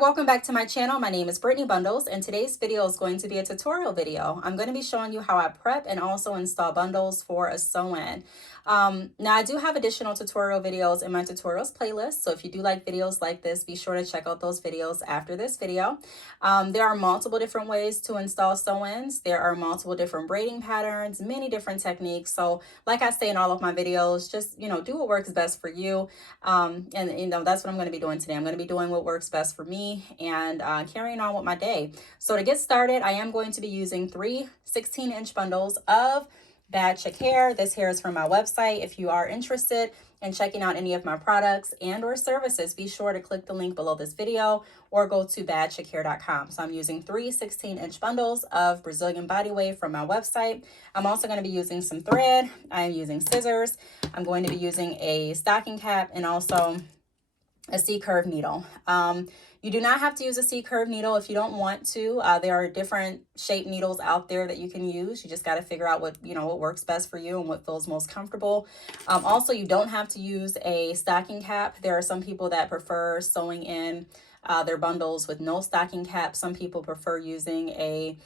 welcome back to my channel. My name is Brittney Bundles, and today's video is going to be a tutorial video. I'm going to be showing you how I prep and also install bundles for a sew-in. Now I do have additional tutorial videos in my tutorials playlist, so if you do like videos like this, be sure to check out those videos after this video. There are multiple different ways to install sew-ins. There are multiple different braiding patterns, many different techniques. So like I say in all of my videos, just, do what works best for you. And that's what I'm going to be doing today. I'm going to be doing what works best for me and carrying on with my day. So to get started, I am going to be using 3 16-inch bundles of bad chick hair. This hair is from my website. If you are interested in checking out any of my products and or services, be sure to click the link below this video or go to badchickhair.com. So I'm using 3 16-inch bundles of Brazilian body wave from my website. I'm also going to be using some thread. I'm using scissors. I'm going to be using a stocking cap and also a C-curve needle. You do not have to use a C-curve needle if you don't want to. There are different shape needles out there that you can use. You just got to figure out what works best for you and what feels most comfortable. Also, you don't have to use a stocking cap. There are some people that prefer sewing in their bundles with no stocking cap. Some people prefer using a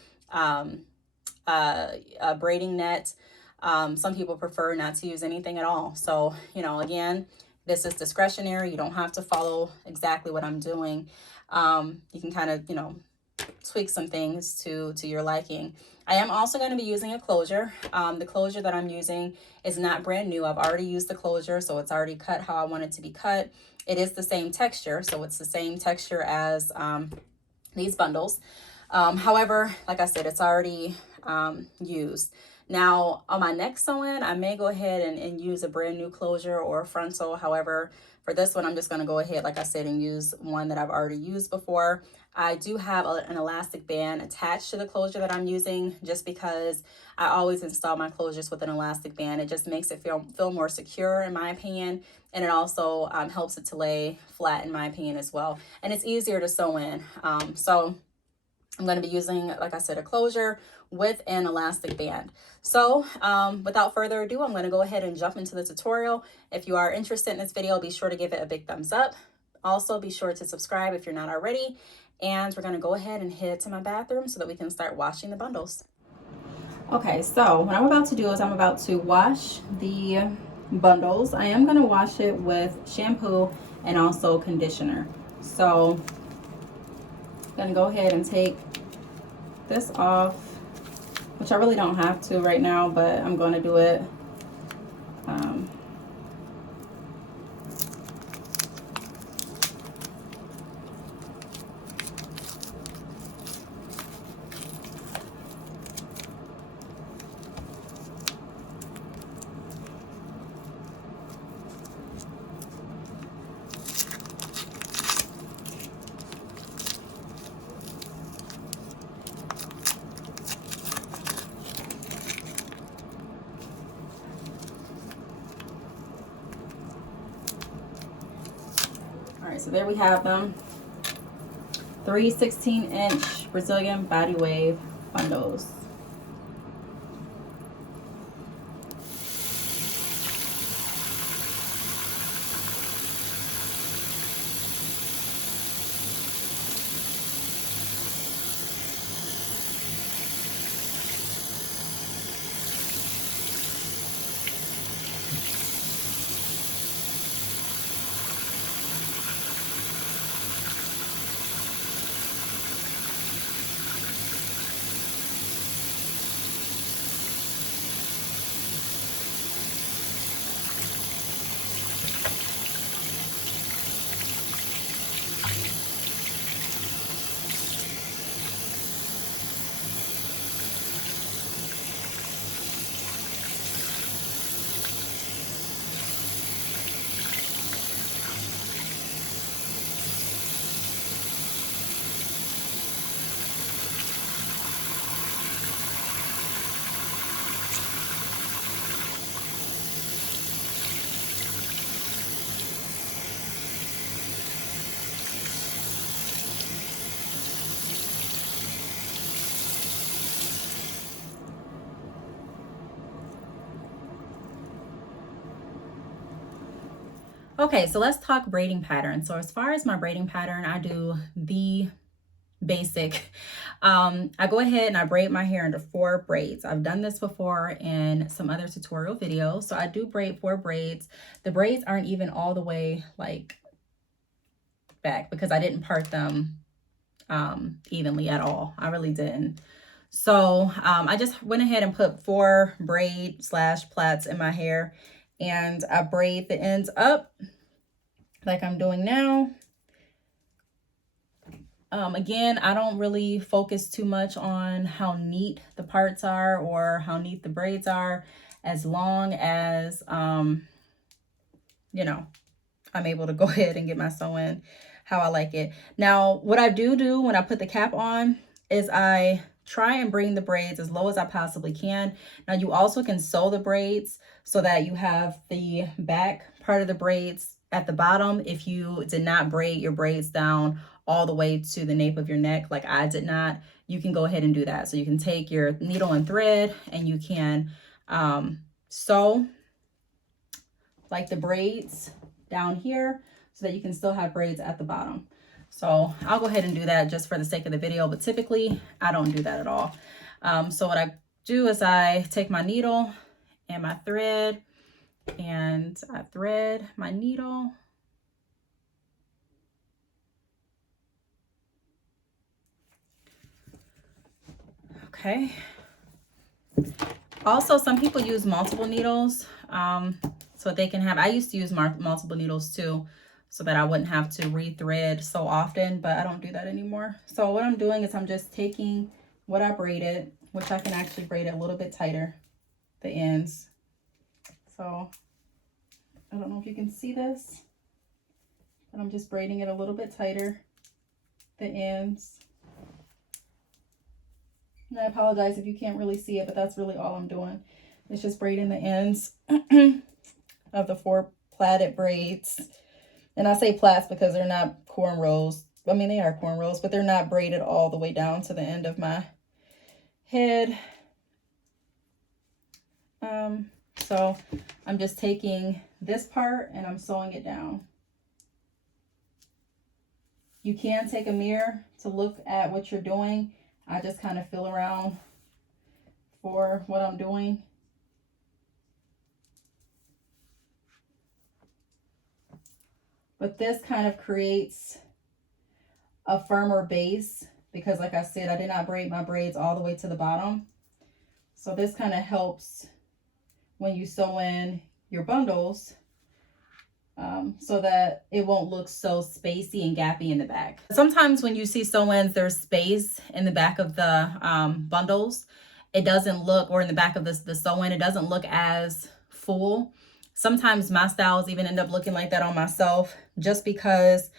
braiding net. Some people prefer not to use anything at all. So, again, this is discretionary. You don't have to follow exactly what I'm doing. You can kind of, tweak some things to your liking. I am also going to be using a closure. The closure that I'm using is not brand new. I've already used the closure, so it's already cut how I want it to be cut. It is the same texture, so it's the same texture as these bundles. However, like I said, it's already used. Now, on my next sew-in, I may go ahead and use a brand new closure or a frontal. However, for this one, I'm just going to go ahead, like I said, and use one that I've already used before. I do have an elastic band attached to the closure that I'm using just because I always install my closures with an elastic band. It just makes it feel more secure, in my opinion, and it also helps it to lay flat, in my opinion, as well. And it's easier to sew in. So I'm going to be using, like I said, a closure with an elastic band. So without further ado, I'm going to go ahead and jump into the tutorial. If you are interested in this video, be sure to give it a big thumbs up. Also, be sure to subscribe if you're not already. And we're going to go ahead and head to my bathroom so that we can start washing the bundles. Okay, so what I'm about to do is I'm about to wash the bundles. I am going to wash it with shampoo and also conditioner. So I'm going to go ahead and take this off, which I really don't have to right now, but I'm going to do it. All right, so there we have them. 3 16-inch Brazilian body wave bundles. Okay, so let's talk braiding pattern. So as far as my braiding pattern, I do the basic. I go ahead and I braid my hair into 4 braids. I've done this before in some other tutorial videos. So I do braid 4 braids. The braids aren't even all the way like back because I didn't part them evenly at all. I really didn't. So I just went ahead and put 4 braid / plaits in my hair, and I braid the ends up like I'm doing now. Again, I don't really focus too much on how neat the parts are or how neat the braids are, as long as, you know, I'm able to go ahead and get my sew-in how I like it. Now, what I do when I put the cap on is I try and bring the braids as low as I possibly can. Now, you also can sew the braids so that you have the back part of the braids at the bottom if you did not braid your braids down all the way to the nape of your neck like I did not. You can go ahead and do that. So you can take your needle and thread and you can sew like the braids down here so that you can still have braids at the bottom. So I'll go ahead and do that just for the sake of the video, but typically I don't do that at all. So what I do is I take my needle and my thread and I thread my needle. Okay. Also, some people use multiple needles so they can have, I used to use multiple needles too, so that I wouldn't have to rethread so often, but I don't do that anymore. So what I'm doing is I'm just taking what I braided, which I can actually braid it a little bit tighter, the ends. So I don't know if you can see this, but I'm just braiding it a little bit tighter, the ends. And I apologize if you can't really see it, but that's really all I'm doing. It's just braiding the ends of the 4 plaited braids. And I say plaits because they're not cornrows. I mean, they are cornrows, but they're not braided all the way down to the end of my head. So I'm just taking this part and I'm sewing it down. You can take a mirror to look at what you're doing. I just kind of feel around for what I'm doing. But this kind of creates a firmer base because, like I said, I did not braid my braids all the way to the bottom. So this kind of helps when you sew in your bundles so that it won't look so spacey and gappy in the back. Sometimes when you see sew-ins, there's space in the back of the bundles. It doesn't look, or in the back of the sew-in, it doesn't look as full. Sometimes my styles even end up looking like that on myself just because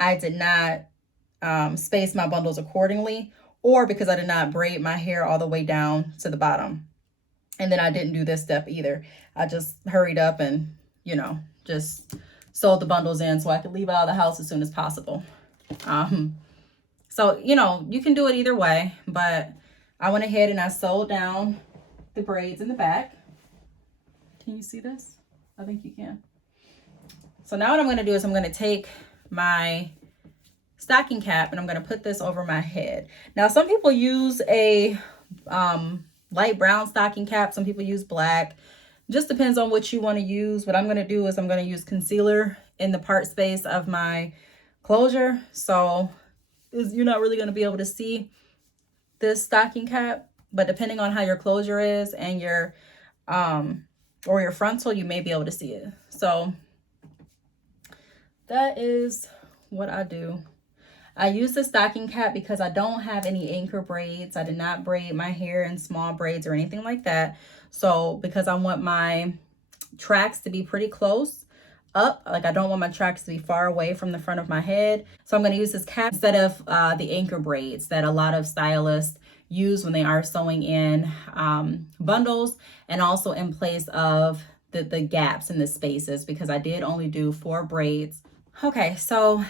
I did not space my bundles accordingly, or because I did not braid my hair all the way down to the bottom. And then I didn't do this step either. I just hurried up and, you know, just sewed the bundles in so I could leave out of the house as soon as possible. So, you know, you can do it either way, but I went ahead and I sewed down the braids in the back. Can you see this? I think you can. So now what I'm going to do is I'm going to take my stocking cap and I'm going to put this over my head. Now, some people use a light brown stocking cap. Some people use black. Just depends on what you want to use. What I'm going to do is I'm going to use concealer in the part space of my closure. So you're not really going to be able to see this stocking cap, but depending on how your closure is and your or your frontal, you may be able to see it. So that is what I do. I use the stocking cap because I don't have any anchor braids. I did not braid my hair in small braids or anything like that. So because I want my tracks to be pretty close up, like I don't want my tracks to be far away from the front of my head. So I'm going to use this cap instead of the anchor braids that a lot of stylists use when they are sewing in bundles, and also in place of the gaps in the spaces, because I did only do 4 braids. Okay, so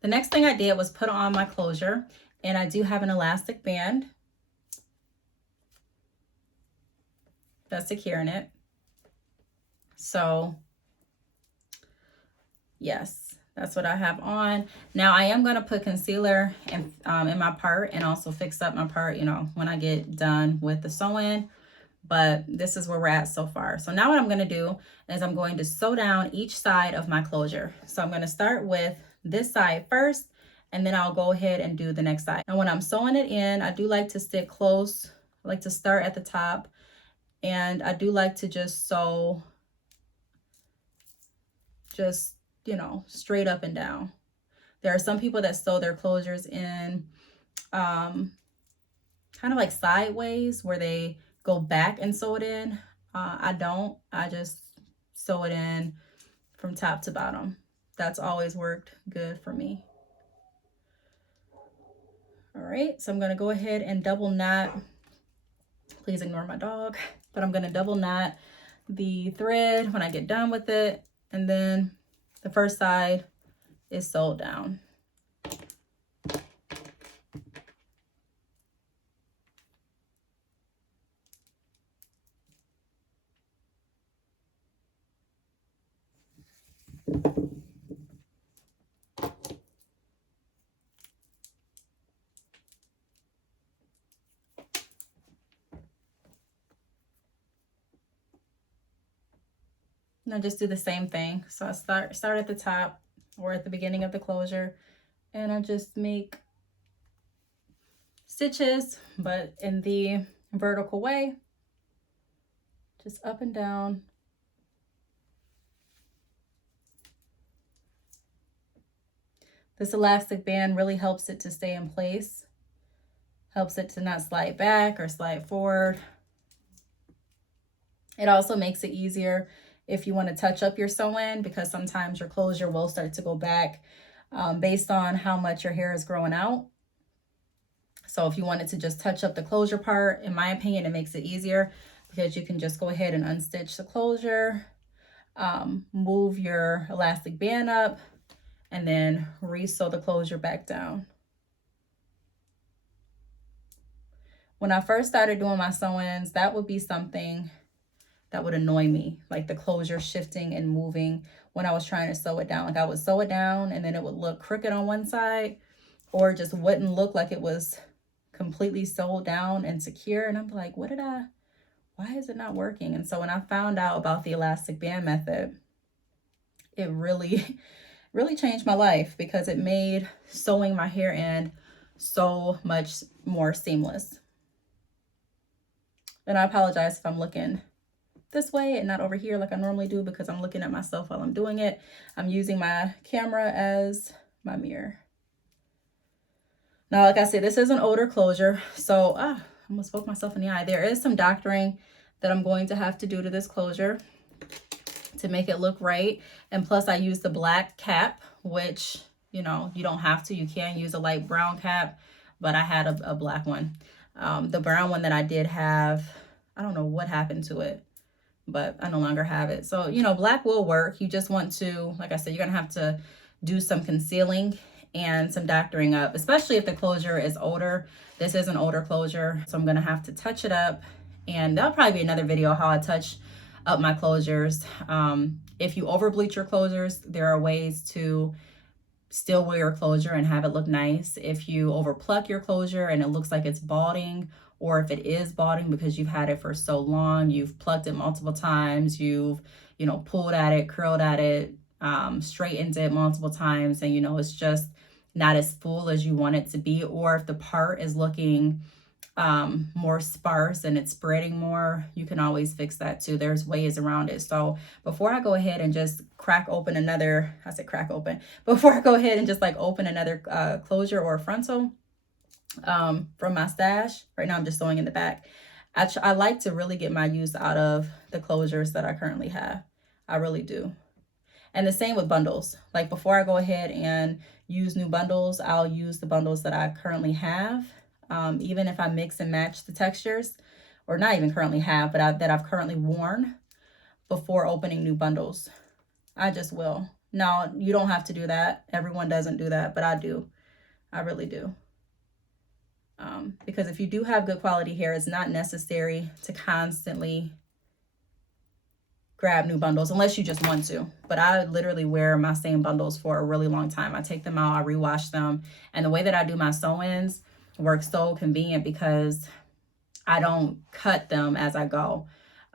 the next thing I did was put on my closure, and I do have an elastic band that's securing it. So Yes, that's what I have on. Now I am going to put concealer in my part and also fix up my part, you know, when I get done with the sewing. But this is where we're at so far. So now what I'm going to do is I'm going to sew down each side of my closure. So I'm going to start with this side first, and then I'll go ahead and do the next side. And when I'm sewing it in, I do like to stick close. I like to start at the top, and I do like to just sew just, you know, straight up and down. There are some people that sew their closures in kind of like sideways where they go back and sew it in. I don't. I just sew it in from top to bottom. That's always worked good for me. All right, so I'm going to go ahead and double knot. Please ignore my dog. But I'm going to double knot the thread when I get done with it. And then the first side is sewed down. And I just do the same thing. So I start at the top or at the beginning of the closure, and I just make stitches, but in the vertical way, just up and down. This elastic band really helps it to stay in place, helps it to not slide back or slide forward. It also makes it easier if you want to touch up your sew-in, because sometimes your closure will start to go back based on how much your hair is growing out. So if you wanted to just touch up the closure part, in my opinion, it makes it easier because you can just go ahead and unstitch the closure, move your elastic band up, and then re-sew the closure back down. When I first started doing my sew-ins, that would be something that would annoy me, like the closure shifting and moving when I was trying to sew it down. Like I would sew it down and then it would look crooked on one side, or it just wouldn't look like it was completely sewed down and secure. And I'm like, why is it not working? And so when I found out about the elastic band method, it really, really changed my life because it made sewing my hair in so much more seamless. And I apologize if I'm looking this way and not over here like I normally do, because I'm looking at myself while I'm doing it. I'm using my camera as my mirror. Now, like I said, this is an older closure, so I almost poked myself in the eye. There is some doctoring that I'm going to have to do to this closure to make it look right. And plus I use the black cap, which, you know, you don't have to. You can use a light brown cap, but I had a black one. The brown one that I did have, I don't know what happened to it, but I no longer have it. So, you know, black will work. You just want to, like I said, you're going to have to do some concealing and some doctoring up, especially if the closure is older. This is an older closure, so I'm going to have to touch it up. And that'll probably be another video how I touch up my closures. If you over bleach your closures, there are ways to still wear your closure and have it look nice. If you over pluck your closure and it looks like it's balding, or if it is balding because you've had it for so long, you've plucked it multiple times, you've, you know, pulled at it, curled at it, straightened it multiple times, and, you know, it's just not as full as you want it to be. Or if the part is looking more sparse and it's spreading more, you can always fix that too. There's ways around it. So before I go ahead and just before I go ahead and just like open another closure or frontal from my stash, right now I'm just sewing in the back. I like to really get my use out of the closures that I currently have. I really do. And the same with bundles. Like before I go ahead and use new bundles, I'll use the bundles that I currently have. Even if I mix and match the textures, or not even currently have, but that I've currently worn, before opening new bundles. I just will. Now, you don't have to do that. Everyone doesn't do that, but I do. I really do. Because if you do have good quality hair, it's not necessary to constantly grab new bundles unless you just want to. But I literally wear my same bundles for a really long time. I take them out, I rewash them. And the way that I do my sew-ins works so convenient because I don't cut them as I go.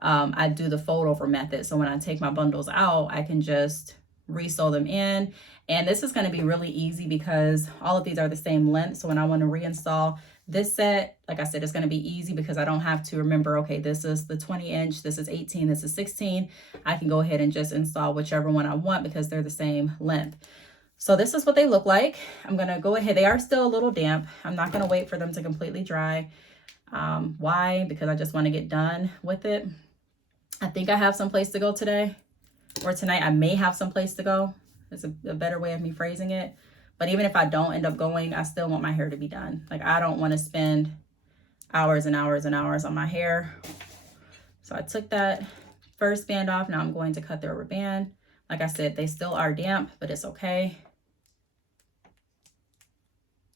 I do the fold over method. So when I take my bundles out, I can just re-sew them in. And this is going to be really easy because all of these are the same length. So when I want to reinstall this set, like I said, it's going to be easy because I don't have to remember, okay, this is the 20-inch, this is 18, this is 16. I can go ahead and just install whichever one I want because they're the same length. So this is what they look like. I'm going to go ahead. They are still a little damp. I'm not going to wait for them to completely dry. Why? Because I just want to get done with it. I think I have some place to go today or tonight. I may have some place to go. It's a better way of me phrasing it. But even if I don't end up going, I still want my hair to be done. Like, I don't want to spend hours and hours and hours on my hair. So I took that first band off. Now I'm going to cut the rubber band. Like I said, they still are damp, but it's okay.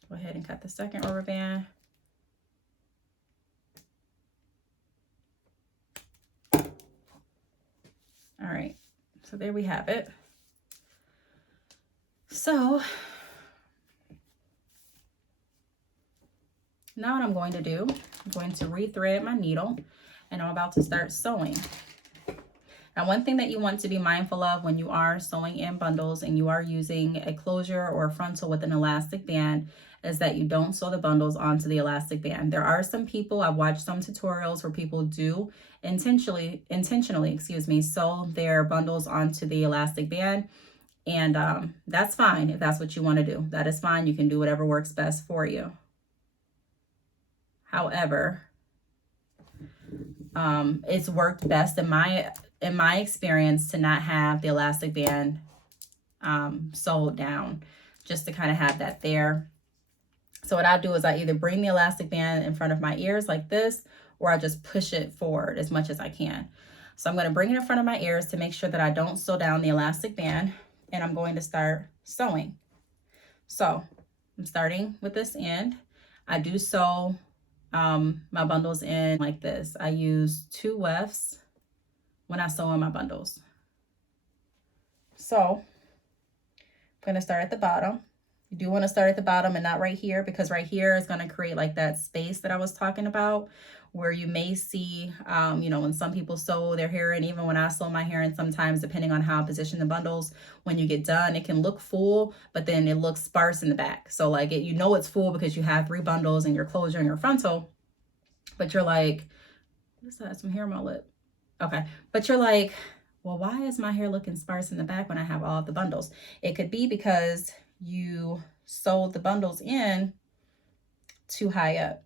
Go ahead and cut the second rubber band. All right, so there we have it. So now what I'm going to do, I'm going to rethread my needle and I'm about to start sewing. Now, one thing that you want to be mindful of when you are sewing in bundles and you are using a closure or a frontal with an elastic band is that you don't sew the bundles onto the elastic band. There are some people, I've watched some tutorials where people do intentionally, sew their bundles onto the elastic band. And that's fine if that's what you want to do. That is fine. You can do whatever works best for you. However, it's worked best in my experience to not have the elastic band sewed down, just to kind of have that there. So what I do is I either bring the elastic band in front of my ears like this, or I just push it forward as much as I can. So I'm going to bring it in front of my ears to make sure that I don't sew down the elastic band, and I'm going to start sewing. So I'm starting with this end. I do sew my bundles in like this. I use 2 wefts when I sew in my bundles. So I'm going to start at the bottom. You do want to start at the bottom and not right here, because right here is going to create like that space that I was talking about, where you may see, you know, when some people sew their hair, and even when I sew my hair, and sometimes depending on how I position the bundles, when you get done, it can look full, but then it looks sparse in the back. So like you know it's full because you have 3 bundles and your closure and your frontal, but you're like, what's that? Some hair on my lip. Okay. But you're like, well, why is my hair looking sparse in the back when I have all of the bundles? It could be because you sewed the bundles in too high up.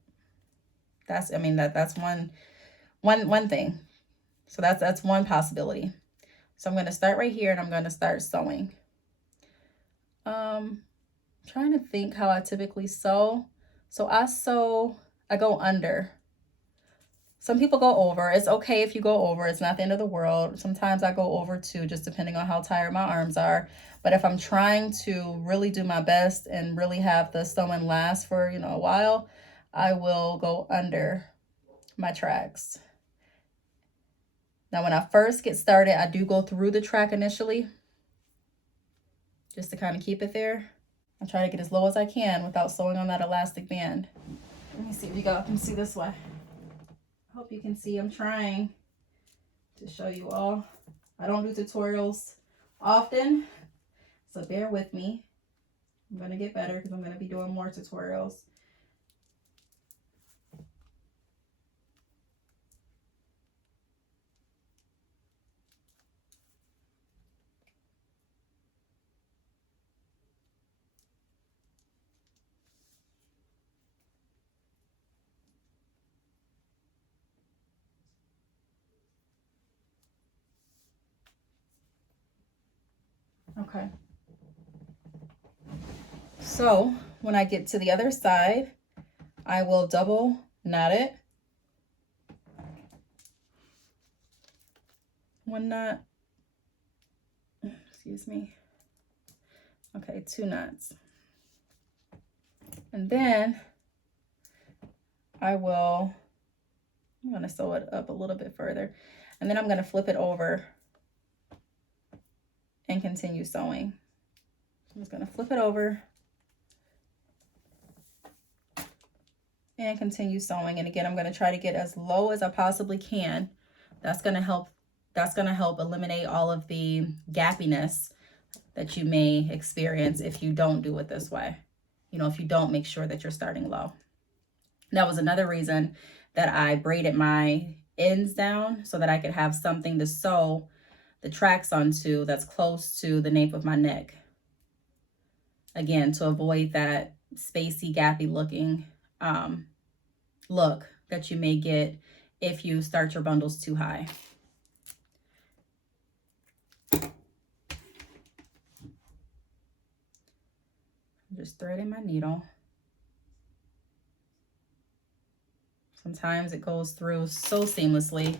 That's one thing. So that's one possibility. So I'm going to start right here and I'm going to start sewing. Trying to think how I typically sew. So I go under. Some people go over. It's okay if you go over. It's not the end of the world. Sometimes I go over too, just depending on how tired my arms are. But if I'm trying to really do my best and really have the sewing last for, you know, a while, I will go under my tracks. Now, when I first get started, I do go through the track initially, just to kind of keep it there. I try to get as low as I can without sewing on that elastic band. Let me see if you guys can see this way. I hope you can see. I'm trying to show you all. I don't do tutorials often, so bear with me. I'm going to get better because I'm going to be doing more tutorials. Okay. So when I get to the other side, I will double knot it. 1 knot. Excuse me. Okay, 2 knots. And then I'm going to sew it up a little bit further. And then I'm going to flip it over and continue sewing. I'm just going to flip it over and continue sewing. And again, I'm going to try to get as low as I possibly can. That's going to help. That's going to help eliminate all of the gappiness that you may experience if you don't do it this way. You know, if you don't make sure that you're starting low. That was another reason that I braided my ends down so that I could have something to sew the tracks onto that's close to the nape of my neck. Again, to avoid that spacey, gappy looking look that you may get if you start your bundles too high. I'm just threading my needle. Sometimes it goes through so seamlessly.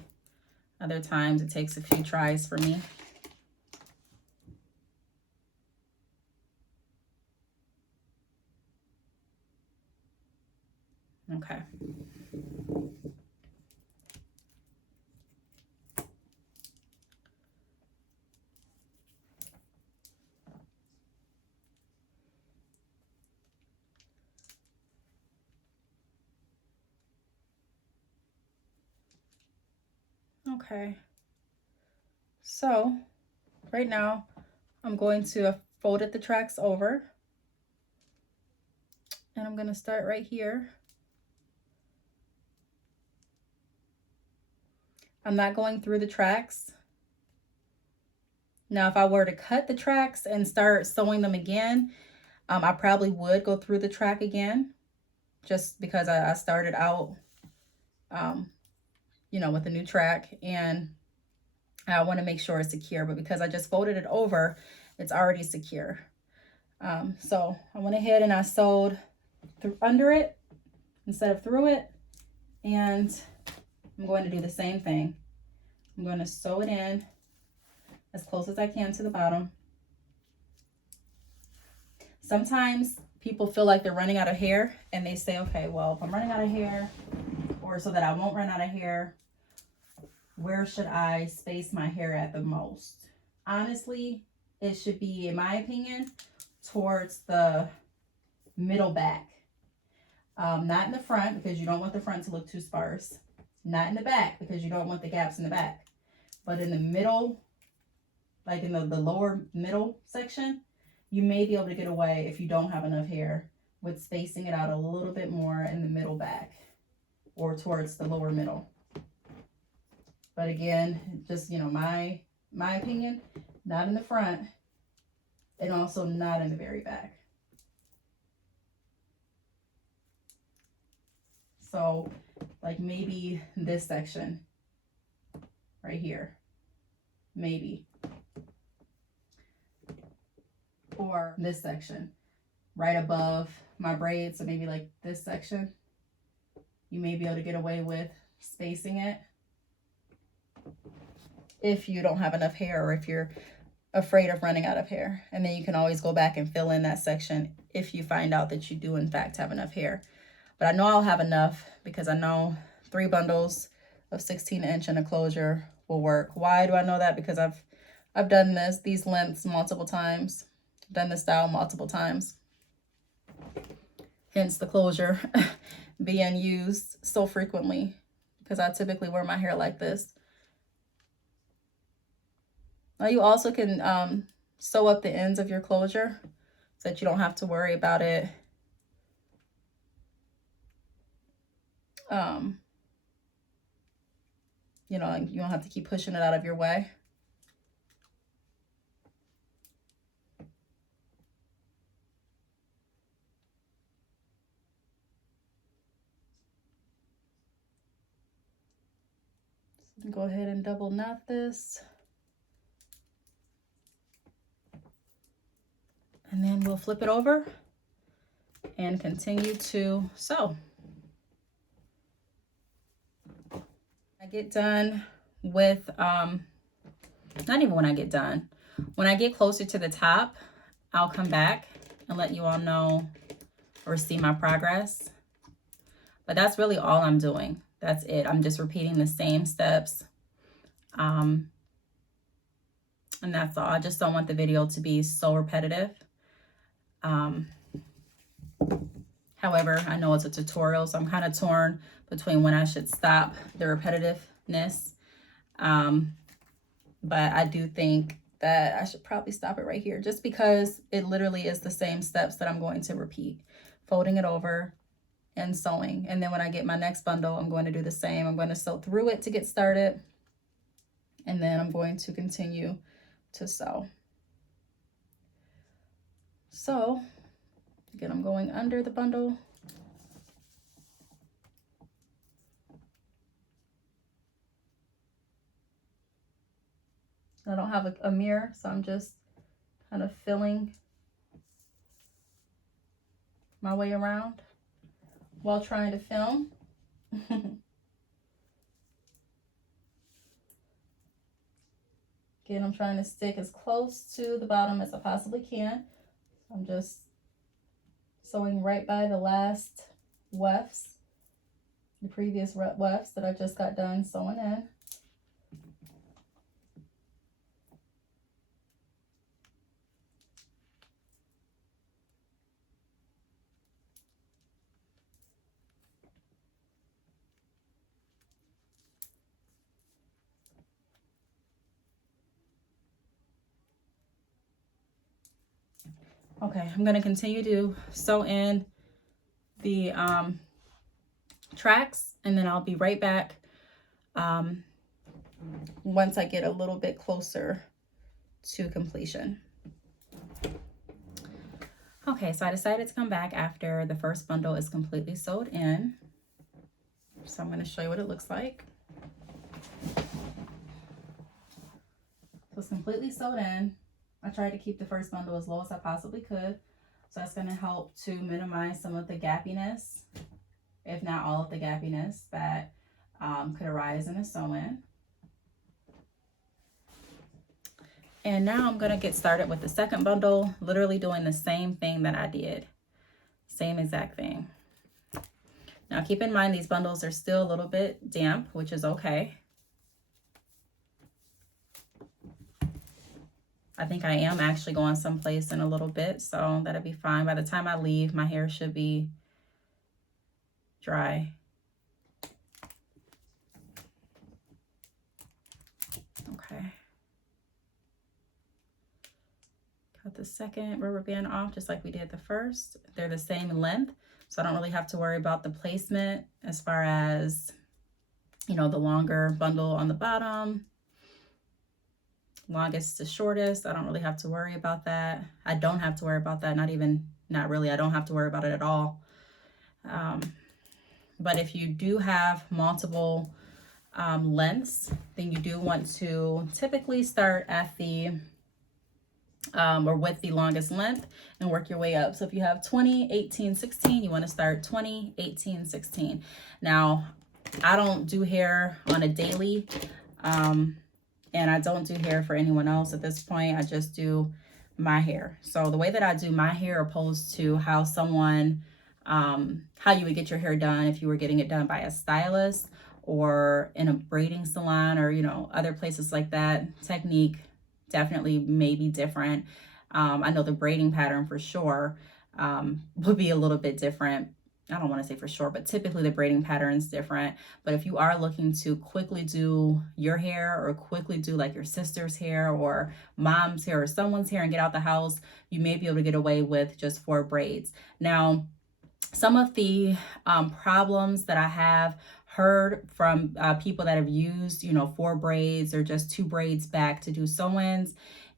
Other times it takes a few tries for me. Okay. Okay. So right now I'm going to fold the tracks over, and I'm going to start right here. I'm not going through the tracks. Now, if I were to cut the tracks and start sewing them again, I probably would go through the track again, just because I started out, you know, with a new track, and I want to make sure it's secure. But because I just folded it over, it's already secure. So I went ahead and I sewed under it instead of through it, and I'm going to do the same thing. I'm going to sew it in as close as I can to the bottom. Sometimes people feel like they're running out of hair, and they say, okay, well, if I'm running out of hair, or so that I won't run out of hair, where should I space my hair at the most? Honestly, it should be, in my opinion, towards the middle back. Not in the front, because you don't want the front to look too sparse. Not in the back, because you don't want the gaps in the back. But in the middle, like in the lower middle section, you may be able to get away, if you don't have enough hair, with spacing it out a little bit more in the middle back or towards the lower middle. But again, just, you know, my opinion, not in the front, and also not in the very back. So like maybe this section right here, maybe. Or this section right above my braids. So maybe like this section, you may be able to get away with spacing it if you don't have enough hair, or if you're afraid of running out of hair. And then you can always go back and fill in that section if you find out that you do in fact have enough hair. But I know I'll have enough, because I know 3 bundles of 16-inch and a closure will work. Why do I know that? Because I've done these lengths multiple times. I've done this style multiple times. Hence the closure being used so frequently, because I typically wear my hair like this. Now you also can sew up the ends of your closure so that you don't have to worry about it you know, you don't have to keep pushing it out of your way. So go ahead and double knot this. And then we'll flip it over and continue to sew. I get done with, not even when I get done, when I get closer to the top, I'll come back and let you all know or see my progress. But that's really all I'm doing. That's it. I'm just repeating the same steps And that's all. I just don't want the video to be so repetitive. However, I know it's a tutorial, so I'm kind of torn between when I should stop the repetitiveness. But I do think that I should probably stop it right here, just because it literally is the same steps that I'm going to repeat. Folding it over and sewing. And then when I get my next bundle, I'm going to do the same. I'm going to sew through it to get started. And then I'm going to continue to sew. So again, I'm going under the bundle. I don't have a mirror, so I'm just kind of filling my way around while trying to film. Again, I'm trying to stick as close to the bottom as I possibly can. I'm just sewing right by the last wefts, the previous wefts that I just got done sewing in. Okay, I'm going to continue to sew in the tracks, and then I'll be right back once I get a little bit closer to completion. Okay, so I decided to come back after the first bundle is completely sewed in. So I'm going to show you what it looks like. So it's completely sewed in. I tried to keep the first bundle as low as I possibly could. So that's going to help to minimize some of the gappiness, if not all of the gappiness that could arise in a sew-in. And now I'm going to get started with the second bundle, literally doing the same thing that I did. Same exact thing. Now keep in mind these bundles are still a little bit damp, which is okay. I think I am actually going someplace in a little bit, so that'll be fine. By the time I leave, my hair should be dry. Okay. Cut the second rubber band off just like we did the first. They're the same length, so I don't really have to worry about the placement as far as, you know, the longer bundle on the bottom. Longest to shortest, I don't really have to worry about that. I don't have to worry about that, not really. I don't have to worry about it at all. But if you do have multiple lengths, then you do want to typically start at the or with the longest length and work your way up. So if you have 20, 18, 16, you want to start 20, 18, 16. Now, I don't do hair on a daily, and I don't do hair for anyone else at this point. I just do my hair. So the way that I do my hair, opposed to how someone, how you would get your hair done if you were getting it done by a stylist or in a braiding salon or, you know, other places like that, technique definitely may be different. I know the braiding pattern for sure would be a little bit different. I don't want to say for sure, but typically the braiding pattern is different. But if you are looking to quickly do your hair or quickly do like your sister's hair or mom's hair or someone's hair and get out the house, you may be able to get away with just 4 braids. Now, some of the problems that I have heard from people that have used, you know, 4 braids or just 2 braids back to do sew-ins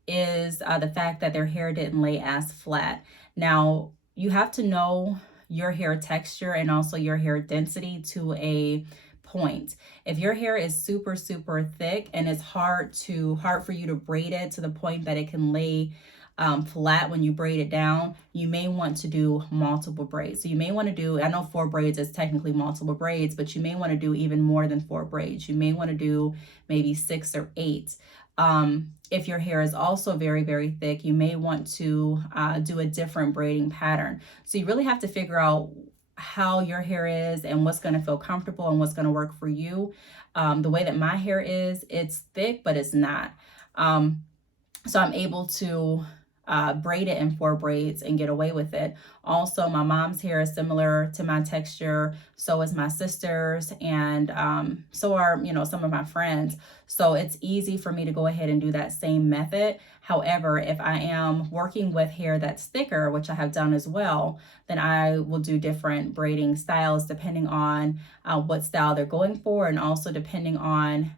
is the fact that their hair didn't lay as flat. Now, you have to know your hair texture and also your hair density to a point. If your hair is super, super thick and it's hard for you to braid it to the point that it can lay flat when you braid it down, you may want to do multiple braids. So you may want to do, I know 4 braids is technically multiple braids, but you may want to do even more than 4 braids. You may want to do maybe 6 or 8. If your hair is also very, very thick, you may want to do a different braiding pattern. So you really have to figure out how your hair is and what's going to feel comfortable and what's going to work for you. The way that my hair is, it's thick, but it's not. So I'm able to braid it in 4 braids and get away with it. Also, my mom's hair is similar to my texture. So is my sister's, and so are, you know, some of my friends. So it's easy for me to go ahead and do that same method. However, if I am working with hair that's thicker, which I have done as well, then I will do different braiding styles depending on what style they're going for, and also depending on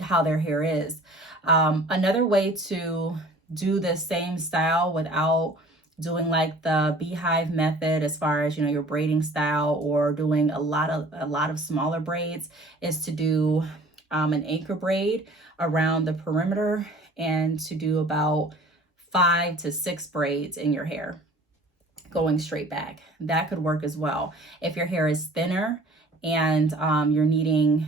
how their hair is. Another way to do the same style without doing like the beehive method, as far as, you know, your braiding style, or doing a lot of smaller braids, is to do an anchor braid around the perimeter, and to do about 5 to 6 braids in your hair going straight back. That could work as well. If your hair is thinner and you're needing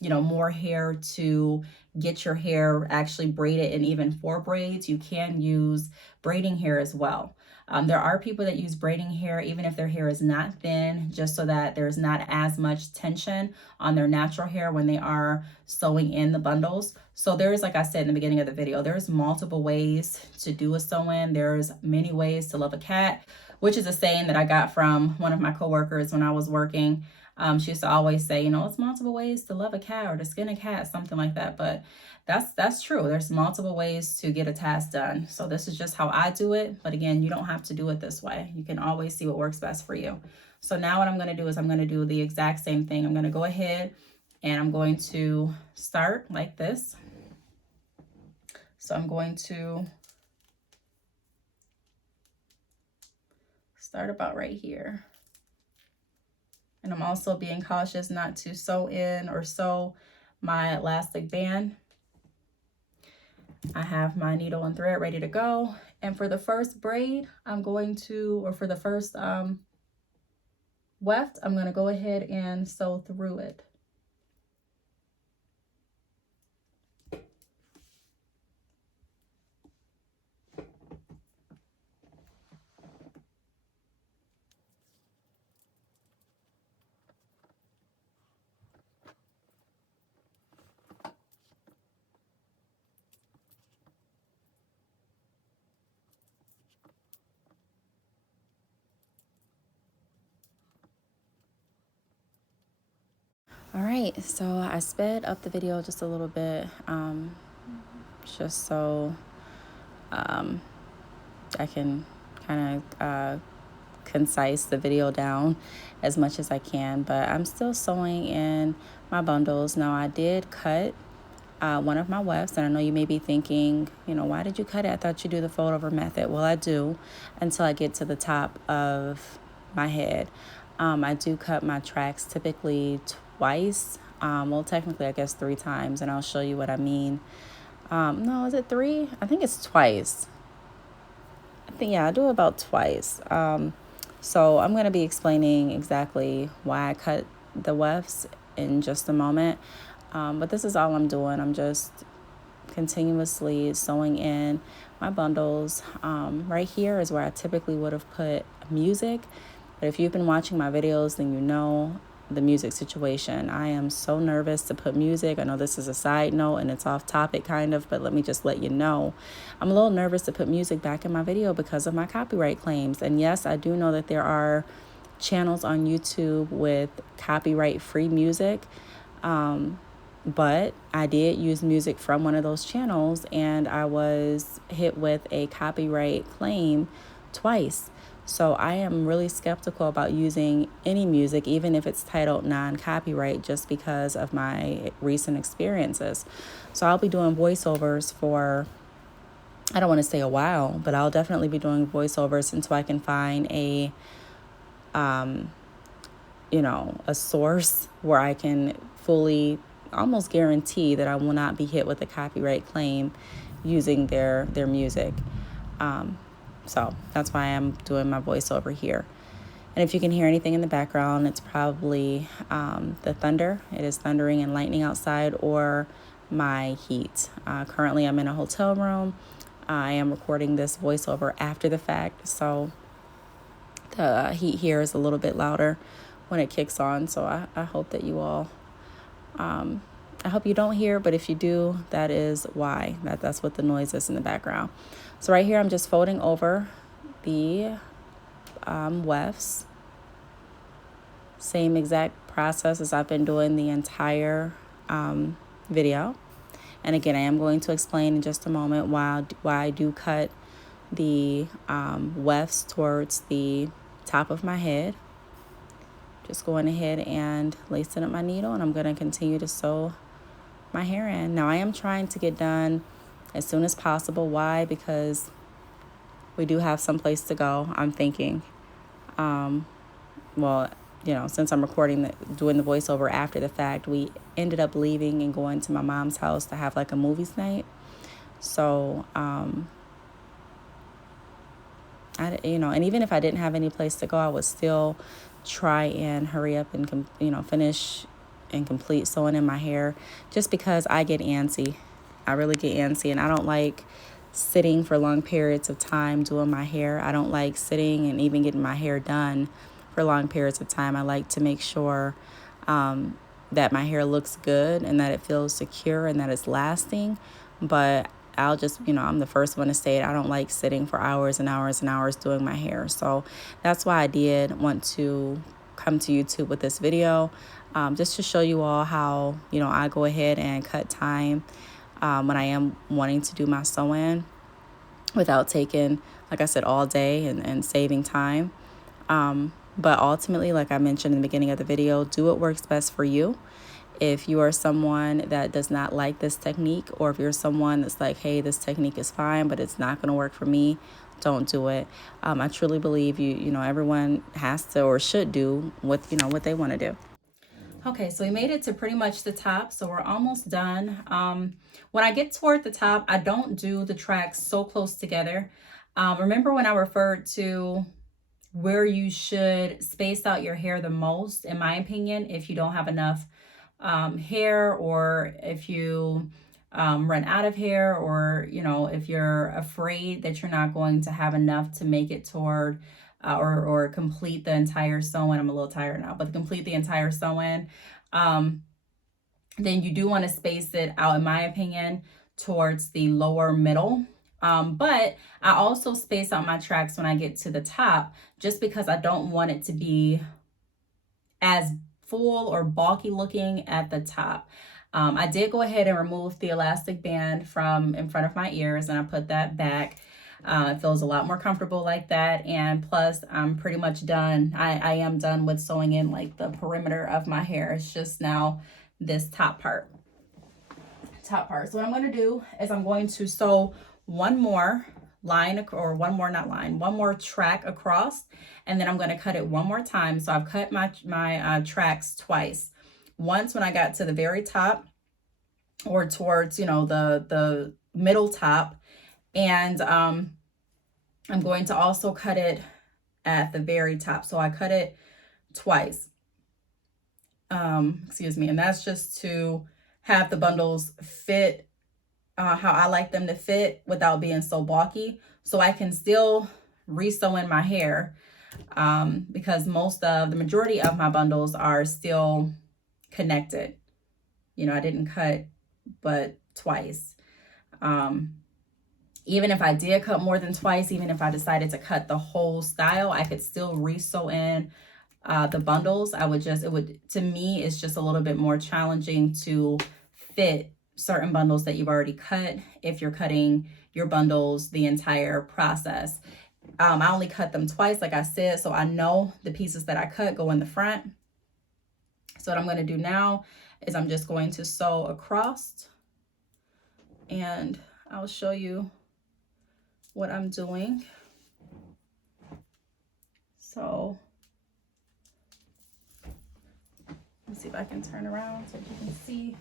you know, more hair to get your hair actually braided in even 4 braids, you can use braiding hair as well. There are people that use braiding hair even if their hair is not thin, just so that there's not as much tension on their natural hair when they are sewing in the bundles. So there's, like I said in the beginning of the video, there's multiple ways to do a sew-in. There's many ways to love a cat, which is a saying that I got from one of my coworkers when I was working. She used to always say, you know, it's multiple ways to love a cat or to skin a cat, something like that. But that's true. There's multiple ways to get a task done. So this is just how I do it. But again, you don't have to do it this way. You can always see what works best for you. So now what I'm going to do is I'm going to do the exact same thing. I'm going to go ahead and I'm going to start like this. So I'm going to start about right here. And I'm also being cautious not to sew in or sew my elastic band. I have my needle and thread ready to go. And for the first braid, I'm going to, or for the first weft, I'm going to go ahead and sew through it. All right, so I sped up the video just a little bit, just so I can kind of concise the video down as much as I can, but I'm still sewing in my bundles. Now I did cut one of my wefts, and I know you may be thinking, you know, why did you cut it? I thought you do the fold over method. Well, I do until I get to the top of my head. I do cut my tracks typically twice. Well, technically, I guess 3 times, and I'll show you what I mean. No, is it 3? I think it's twice. I think, yeah, I do about twice. So I'm going to be explaining exactly why I cut the wefts in just a moment. But this is all I'm doing. I'm just continuously sewing in my bundles. Right here is where I typically would have put music. But if you've been watching my videos, then you know the music situation. I am so nervous to put music. I know this is a side note and it's off topic kind of, but let me just let you know. I'm a little nervous to put music back in my video because of my copyright claims. And yes, I do know that there are channels on YouTube with copyright free music. But I did use music from one of those channels and I was hit with a copyright claim twice. So I am really skeptical about using any music, even if it's titled non-copyright, just because of my recent experiences. So I'll be doing voiceovers for, I don't want to say a while, but I'll definitely be doing voiceovers until I can find a source where I can fully almost guarantee that I will not be hit with a copyright claim using their music. So that's why I'm doing my voiceover here. And if you can hear anything in the background, it's probably the thunder. It is thundering and lightning outside, or my heat. Currently, I'm in a hotel room. I am recording this voiceover after the fact, so the heat here is a little bit louder when it kicks on. So I hope that you all I hope you don't hear, but if you do, that is why. That's what the noise is in the background. So right here, I'm just folding over the wefts. Same exact process as I've been doing the entire video. And again, I am going to explain in just a moment why I do cut the wefts towards the top of my head. Just going ahead and lacing up my needle, and I'm going to continue to sew my hair in. Now I am trying to get done as soon as possible. Why? Because we do have some place to go. I'm thinking, well, since I'm doing the voiceover after the fact, we ended up leaving and going to my mom's house to have like a movies night. So, and even if I didn't have any place to go, I would still try and hurry up and, finish and complete sewing in my hair, just because I get antsy. I really get antsy, and I don't like sitting for long periods of time doing my hair. I don't like sitting and even getting my hair done for long periods of time. I like to make sure that my hair looks good and that it feels secure and that it's lasting. But I'll just, I'm the first one to say it. I don't like sitting for hours and hours and hours doing my hair. So that's why I did want to come to YouTube with this video, just to show you all how, I go ahead and cut time when I am wanting to do my sew-in without taking, like I said, all day and saving time. But ultimately, like I mentioned in the beginning of the video, do what works best for you. If you are someone that does not like this technique, or if you're someone that's like, hey, this technique is fine, but it's not going to work for me, don't do it. I truly believe everyone has to or should do what they want to do. Okay, so we made it to pretty much the top, so we're almost done. When I get toward the top, I don't do the tracks so close together. Remember when I referred to where you should space out your hair the most, in my opinion, if you don't have enough hair, or if you run out of hair, or if you're afraid that you're not going to have enough to make it toward or complete the entire sew-in. I'm a little tired now, but complete the entire sew-in, then you do want to space it out, in my opinion, towards the lower middle. But I also space out my tracks when I get to the top, just because I don't want it to be as full or bulky looking at the top. I did go ahead and remove the elastic band from in front of my ears, and I put that back. It feels a lot more comfortable like that. And plus, I'm pretty much done. I am done with sewing in like the perimeter of my hair. It's just now this top part. So what I'm going to do is I'm going to sew one more line, or one more track across, and then I'm going to cut it one more time. So I've cut my tracks twice. Once when I got to the very top, or towards the middle top, and I'm going to also cut it at the very top. So I cut it twice. Excuse me, and that's just to have the bundles fit how I like them to fit without being so bulky, so I can still re-sew in my hair, because the majority of my bundles are still connected. I didn't cut but twice. Even if I did cut more than twice, even if I decided to cut the whole style, I could still re-sew in the bundles. To me, it's just a little bit more challenging to fit certain bundles that you've already cut if you're cutting your bundles the entire process. I only cut them twice, like I said, so I know the pieces that I cut go in the front. So what I'm going to do now is I'm just going to sew across, and I'll show you what I'm doing. So let's see if I can turn around so you can see.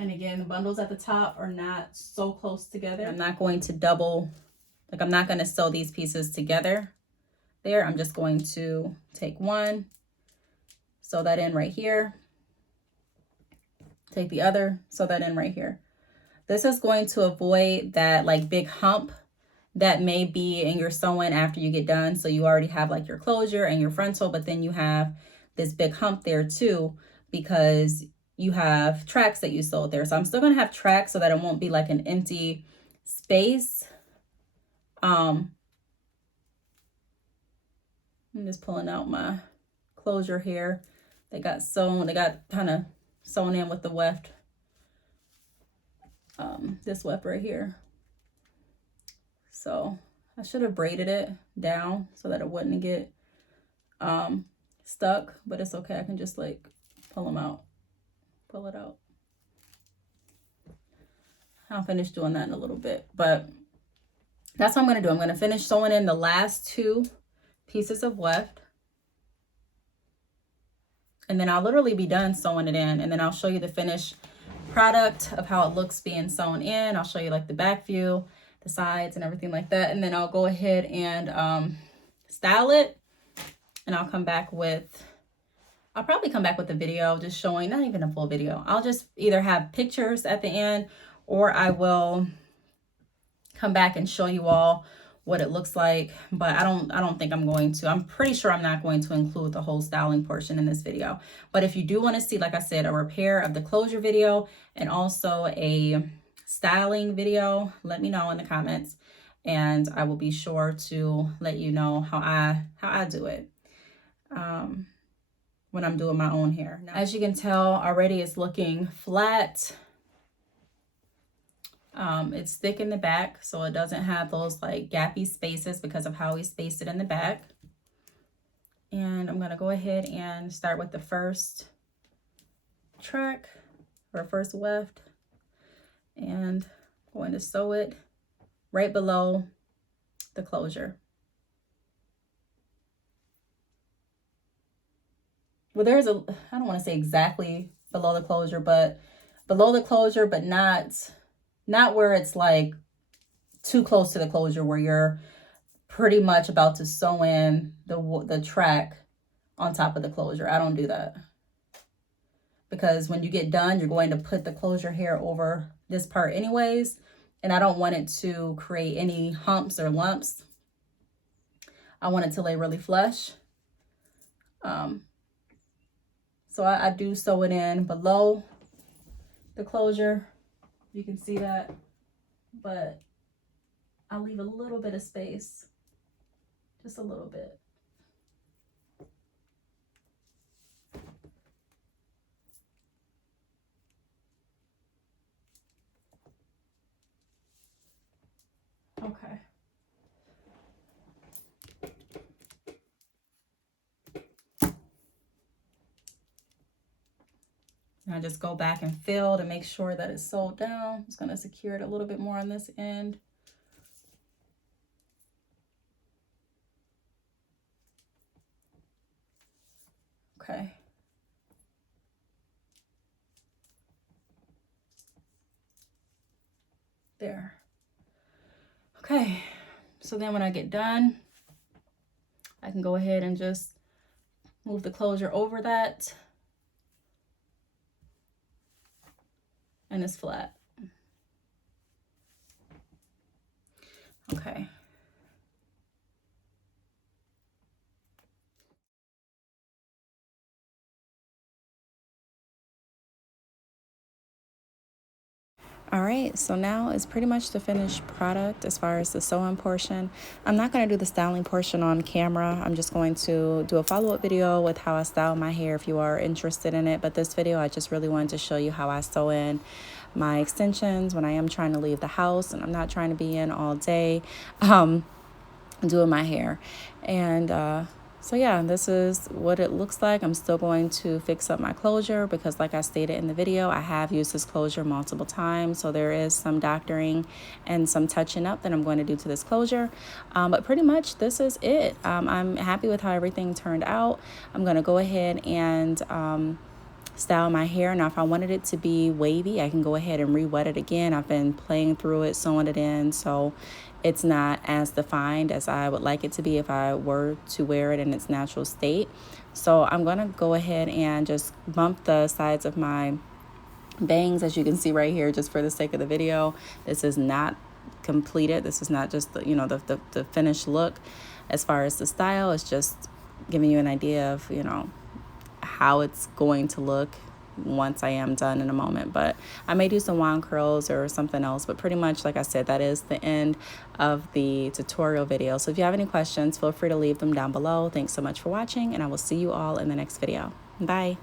And again, the bundles at the top are not so close together. I'm not going to I'm not going to sew these pieces together there. I'm just going to take one, sew that in right here. Take the other, sew that in right here. This is going to avoid that like big hump that may be in your sewing after you get done. So you already have like your closure and your frontal, but then you have this big hump there too, because you have tracks that you sewed there. So I'm still gonna have tracks so that it won't be like an empty space. I'm just pulling out my closure here. They got kind of sewn in with the weft. This weft right here. So I should have braided it down so that it wouldn't get stuck, but it's okay. I can just like pull it out. I'll finish doing that in a little bit, but that's what I'm going to do. I'm going to finish sewing in the last 2 pieces of weft, and then I'll literally be done sewing it in, and then I'll show you the finished product of how it looks being sewn in. I'll show you like the back view, the sides and everything like that, and then I'll go ahead and style it, and I'll probably come back with a video just showing, not even a full video. I'll just either have pictures at the end, or I will come back and show you all what it looks like, but I don't think I'm going to. I'm pretty sure I'm not going to include the whole styling portion in this video. But if you do want to see, like I said, a repair of the closure video and also a styling video, let me know in the comments, and I will be sure to let you know how I do it when I'm doing my own hair. Now, as you can tell already, it's looking flat. It's thick in the back, so it doesn't have those like gappy spaces because of how we spaced it in the back. And I'm going to go ahead and start with the first track or first weft, and I'm going to sew it right below the closure. Well, I don't want to say exactly below the closure, but below the closure, but not where it's like too close to the closure where you're pretty much about to sew in the track on top of the closure. I don't do that, because when you get done, you're going to put the closure hair over this part anyways, and I don't want it to create any humps or lumps. I want it to lay really flush. So I do sew it in below the closure. You can see that, but I'll leave a little bit of space, just a little bit. Okay. And I just go back and fill to make sure that it's sewed down. I'm just going to secure it a little bit more on this end. Okay. There. Okay. So then when I get done, I can go ahead and just move the closure over that. And it's flat. Okay. All right, so now is pretty much the finished product as far as the sewing portion. I'm not going to do the styling portion on camera. I'm just going to do a follow-up video with how I style my hair if you are interested in it. But this video, I just really wanted to show you how I sew in my extensions when I am trying to leave the house and I'm not trying to be in all day doing my hair. And so yeah, this is what it looks like. I'm still going to fix up my closure because, like I stated in the video, I have used this closure multiple times. So there is some doctoring and some touching up that I'm going to do to this closure. But pretty much this is it. I'm happy with how everything turned out. I'm going to go ahead and style my hair. Now, if I wanted it to be wavy, I can go ahead and re-wet it again. I've been playing through it, sewing it in, so it's not as defined as I would like it to be if I were to wear it in its natural state. So I'm going to go ahead and just bump the sides of my bangs, as you can see right here, just for the sake of the video. This is not completed. This is not just the, you know, the finished look as far as the style. It's just giving you an idea of, you know, how it's going to look once I am done in a moment. But I may do some wand curls or something else, but pretty much, like I said, that is the end of the tutorial video. So if you have any questions, feel free to leave them down below. Thanks so much for watching, and I will see you all in the next video. Bye.